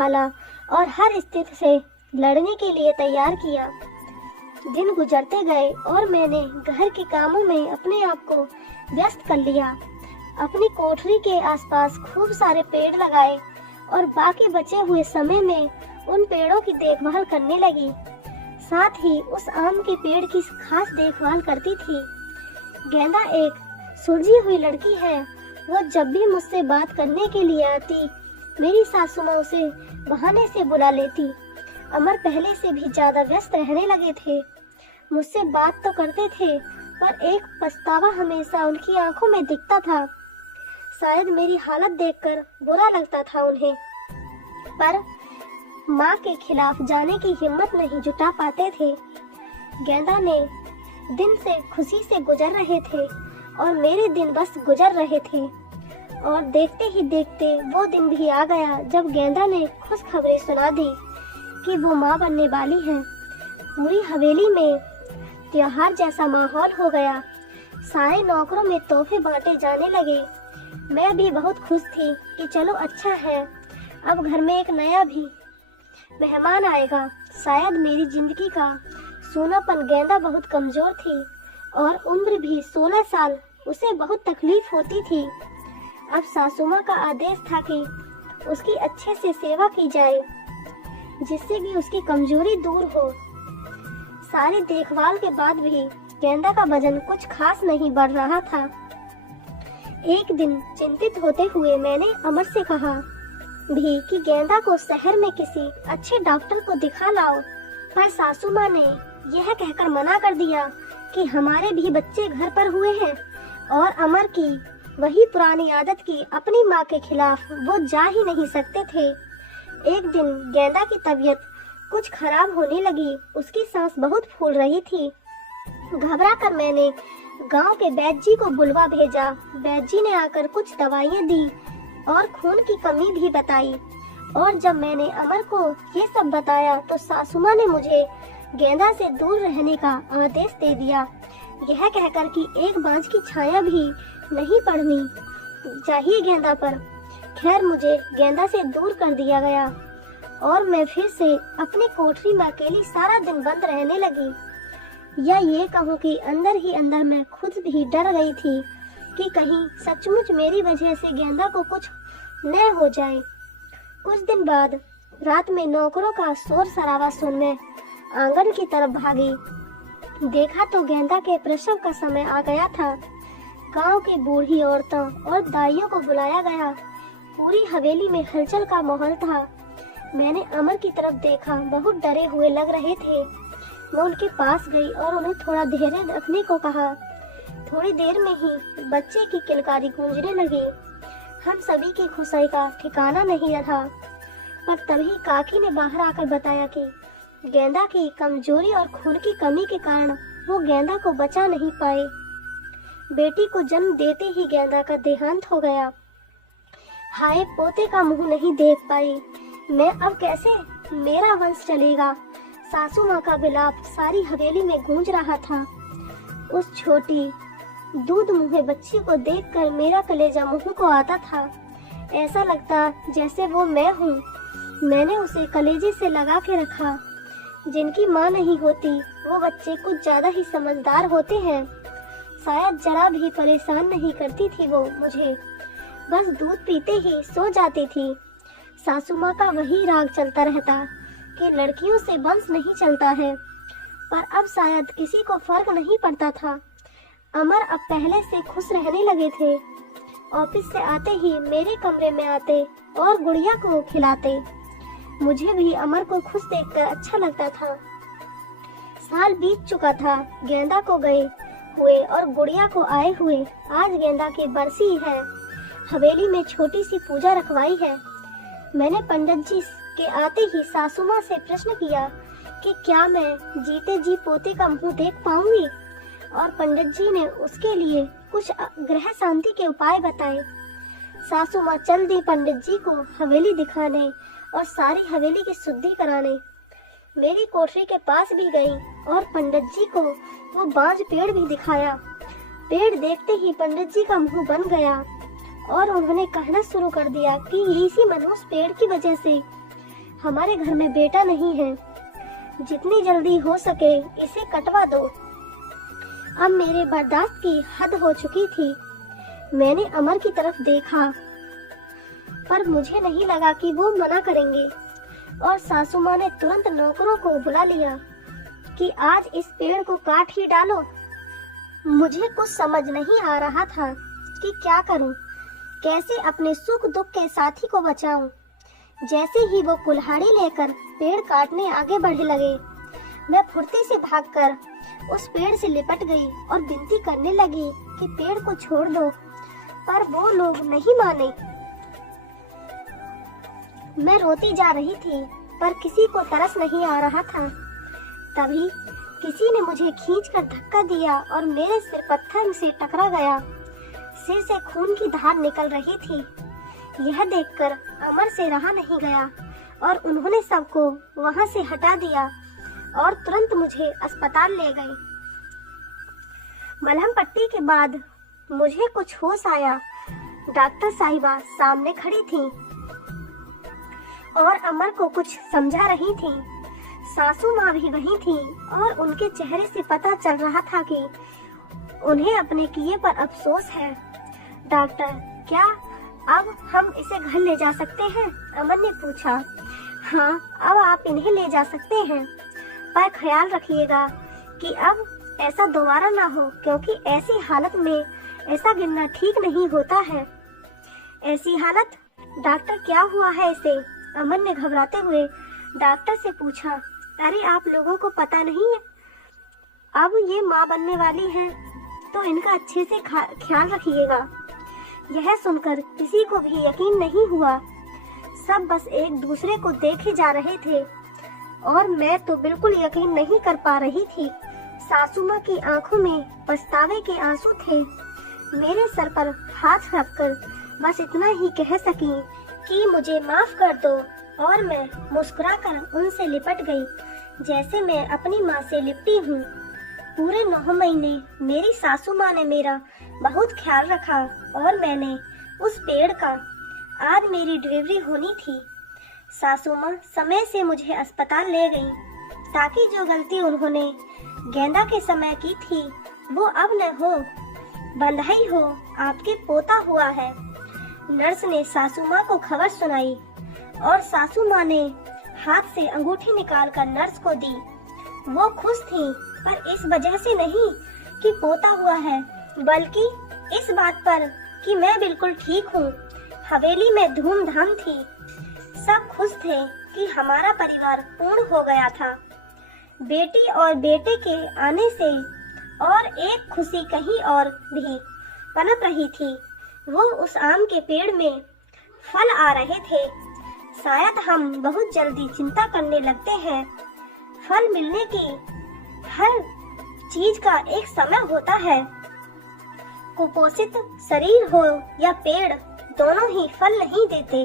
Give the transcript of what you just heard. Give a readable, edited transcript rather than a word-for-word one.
संभाला और हर स्थिति से लड़ने के लिए तैयार किया। दिन गुजरते गए और मैंने घर के कामों में अपने आप को व्यस्त कर लिया। अपनी कोठरी के आसपास खूब सारे पेड़ लगाए और बाकी बचे हुए समय में उन पेड़ों की देखभाल करने लगी। साथ ही उस आम के पेड़ की खास देखभाल करती थी। गेंदा एक सुलझी हुई लड़की है। वो जब भी मुझसे बात करने के लिए आती, मेरी सासू माँ उसे बहाने से बुला लेती। अमर पहले से भी ज्यादा व्यस्त रहने लगे थे। मुझसे बात तो करते थे, पर एक पछतावा हमेशा उनकी आंखों में दिखता था। शायद मेरी हालत देखकर बुरा लगता था उन्हें, पर माँ के खिलाफ जाने की हिम्मत नहीं जुटा पाते थे। गेंदा ने दिन से खुशी से गुजर रहे थे और मेरे दिन बस गुजर रहे थे। और देखते ही देखते वो दिन भी आ गया जब गेंदा ने खुशखबरी सुना दी कि वो माँ बनने वाली है। पूरी हवेली में त्योहार जैसा माहौल हो गया। सारे नौकरों में तोहफे बांटे जाने लगे। मैं भी बहुत खुश थी कि चलो अच्छा है, अब घर में एक नया भी मेहमान आएगा। शायद मेरी जिंदगी का सोनापन। गेंदा बहुत कमजोर थी और उम्र भी 16 साल। उसे बहुत तकलीफ होती थी। अब सासू माँ का आदेश था कि उसकी अच्छे से सेवा की जाए, जिससे कि उसकी कमजोरी दूर हो। सारी देखभाल के बाद भी गेंदा का वजन कुछ खास नहीं बढ़ रहा था। एक दिन चिंतित होते हुए मैंने अमर से कहा भी कि गेंदा को शहर में किसी अच्छे डॉक्टर को दिखा लाओ, पर सासू माँ ने यह कहकर मना कर दिया कि हमारे भी बच्चे घर पर हुए हैं और अमर की वही पुरानी आदत की अपनी माँ के खिलाफ वो जा ही नहीं सकते थे। एक दिन गेंदा की तबीयत कुछ खराब होने लगी। उसकी सांस बहुत फूल रही थी। घबरा कर मैंने गांव के वैद्य जी को बुलवा भेजा। वैद्य जी ने आकर कुछ दवाइयाँ दी और खून की कमी भी बताई। और जब मैंने अमर को ये सब बताया तो सासू माँ ने मुझे गेंदा से दूर रहने का आदेश दे दिया, यह कहकर कि एक बांझ की छाया भी नहीं पड़नी चाहिए गेंदा पर। खैर मुझे गेंदा से दूर कर दिया गया और मैं फिर से अपनी कोठरी में अकेली सारा दिन बंद रहने लगी। या ये कहूँ कि अंदर ही अंदर मैं खुद भी डर गई थी कि कहीं सचमुच मेरी वजह से गेंदा को कुछ न हो जाए। कुछ दिन बाद रात में नौकरों का शोर शराबा सुन मैं आंगन की तरफ भागी। देखा तो गेंदा के प्रसव का समय आ गया था। गांव की बूढ़ी औरतों और दाइयों को बुलाया गया। पूरी हवेली में हलचल का माहौल था। मैंने अमर की तरफ देखा, बहुत डरे हुए लग रहे थे। मैं उनके पास गई और उन्हें थोड़ा धैर्य रखने को कहा। थोड़ी देर में ही बच्चे की किलकारी गूंजने लगी। हम सभी की खुशी का ठिकाना नहीं रहा। पर तभी काकी ने बाहर आकर बताया कि गेंदा की कमजोरी और खून की कमी के कारण वो गेंदा को बचा नहीं पाए। बेटी को जन्म देते ही गेंदा का देहांत हो गया। हाय, पोते का मुंह नहीं देख पाई मैं, अब कैसे मेरा वंश चलेगा। सासू माँ का विलाप सारी हवेली में गूंज रहा था। उस छोटी दूध मुँहे बच्ची को देखकर मेरा कलेजा मुंह को आता था। ऐसा लगता जैसे वो मैं हूँ। मैंने उसे कलेजे से लगा के रखा। जिनकी माँ नहीं होती वो बच्चे कुछ ज्यादा ही समझदार होते हैं। शायद जरा भी परेशान नहीं करती थी वो मुझे, बस दूध पीते ही सो जाती थी। सासू माँ का वही राग चलता रहता कि लड़कियों से वंश नहीं चलता है, पर अब शायद किसी को फर्क नहीं पड़ता था। अमर अब पहले से खुश रहने लगे थे। ऑफिस से आते ही मेरे कमरे में आते और गुड़िया को खिलाते। मुझे भी अमर को खुश देखकर अच्छा लगता था। साल बीत चुका था गेंदा को गए हुए और गुड़िया को आए हुए। आज गेंदा की बरसी है। हवेली में छोटी सी पूजा रखवाई है। मैंने पंडित जी के आते ही सासू माँ से प्रश्न किया कि क्या मैं जीते जी पोते का मुंह देख पाऊंगी, और पंडित जी ने उसके लिए कुछ ग्रह शांति के उपाय बताए। सासू माँ चल दी पंडित जी को हवेली दिखाने और सारी हवेली की शुद्धि कराने। मेरी कोठरी के पास भी गई और पंडित जी को वो बांझ पेड़ भी दिखाया। पेड़ देखते ही पंडित जी का मुंह बन गया और उन्होंने कहना शुरू कर दिया कि इसी मनहूस पेड़ की वजह से हमारे घर में बेटा नहीं है, जितनी जल्दी हो सके इसे कटवा दो। अब मेरे बर्दाश्त की हद हो चुकी थी। मैंने अमर की तरफ देखा, पर मुझे नहीं लगा कि वो मना करेंगे, और सासू माँ ने तुरंत नौकरों को बुला लिया कि आज इस पेड़ को काट ही डालो। मुझे कुछ समझ नहीं आ रहा था कि क्या करूं, कैसे अपने सुख दुख के साथी को बचाऊं। जैसे ही वो कुल्हाड़ी लेकर पेड़ काटने आगे बढ़ने लगे, मैं फुर्ती से भागकर उस पेड़ से लिपट गई और विनती करने लगी कि पेड़ को छोड़ दो, पर वो लोग नहीं माने। मैं रोती जा रही थी, पर किसी को तरस नहीं आ रहा था। तभी किसी ने मुझे खींचकर धक्का दिया और मेरे सिर पत्थर से टकरा गया। सिर से खून की धार निकल रही थी। यह देखकर अमर से रहा नहीं गया और उन्होंने सबको वहां से हटा दिया और तुरंत मुझे अस्पताल ले गए। मलहम पट्टी के बाद मुझे कुछ होश आया। डॉक्टर साहिबा सामने खड़ी थी और अमर को कुछ समझा रही थी। सासू माँ भी वहीं थी और उनके चेहरे से पता चल रहा था कि उन्हें अपने किए पर अफसोस है। डॉक्टर, क्या अब हम इसे घर ले जा सकते हैं? अमर ने पूछा। हाँ, अब आप इन्हें ले जा सकते हैं, पर ख्याल रखिएगा कि अब ऐसा दोबारा ना हो, क्योंकि ऐसी हालत में ऐसा गिरना ठीक नहीं होता है। ऐसी हालत? डॉक्टर, क्या हुआ है इसे? अमर ने घबराते हुए डॉक्टर से पूछा। अरे, आप लोगों को पता नहीं है, अब ये माँ बनने वाली है, तो इनका अच्छे से ख्याल रखिएगा। यह सुनकर किसी को भी यकीन नहीं हुआ। सब बस एक दूसरे को देखे जा रहे थे और मैं तो बिल्कुल यकीन नहीं कर पा रही थी। सासू माँ की आंखों में पछतावे के आंसू थे। मेरे सर पर हाथ रखकर बस इतना ही कह सकी कि मुझे माफ कर दो, और मैं मुस्कुराकर उनसे लिपट गई जैसे मैं अपनी माँ से लिपटी हूँ। पूरे 9 महीने मेरी सासू माँ ने मेरा बहुत ख्याल रखा और मैंने उस पेड़ का आज मेरी डिलीवरी होनी थी। सासू माँ समय से मुझे अस्पताल ले गई ताकि जो गलती उन्होंने गेंदा के समय की थी वो अब न हो। बधाई हो, आपके पोता हुआ है। नर्स ने सासू माँ को खबर सुनाई और सासू माँ ने हाथ से अंगूठी निकालकर नर्स को दी। वो खुश थी, पर इस वजह से नहीं कि पोता हुआ है, बल्कि इस बात पर कि मैं बिल्कुल ठीक हूँ। हवेली में धूमधाम थी। सब खुश थे कि हमारा परिवार पूर्ण हो गया था। बेटी और बेटे के आने से और एक खुशी कहीं और भी पनप रही थी। वो उस आम के पेड़ में फल आ रहे थे। शायद हम बहुत जल्दी चिंता करने लगते हैं। फल मिलने की हर चीज का एक समय होता है। कुपोषित शरीर हो या पेड़, दोनों ही फल नहीं देते।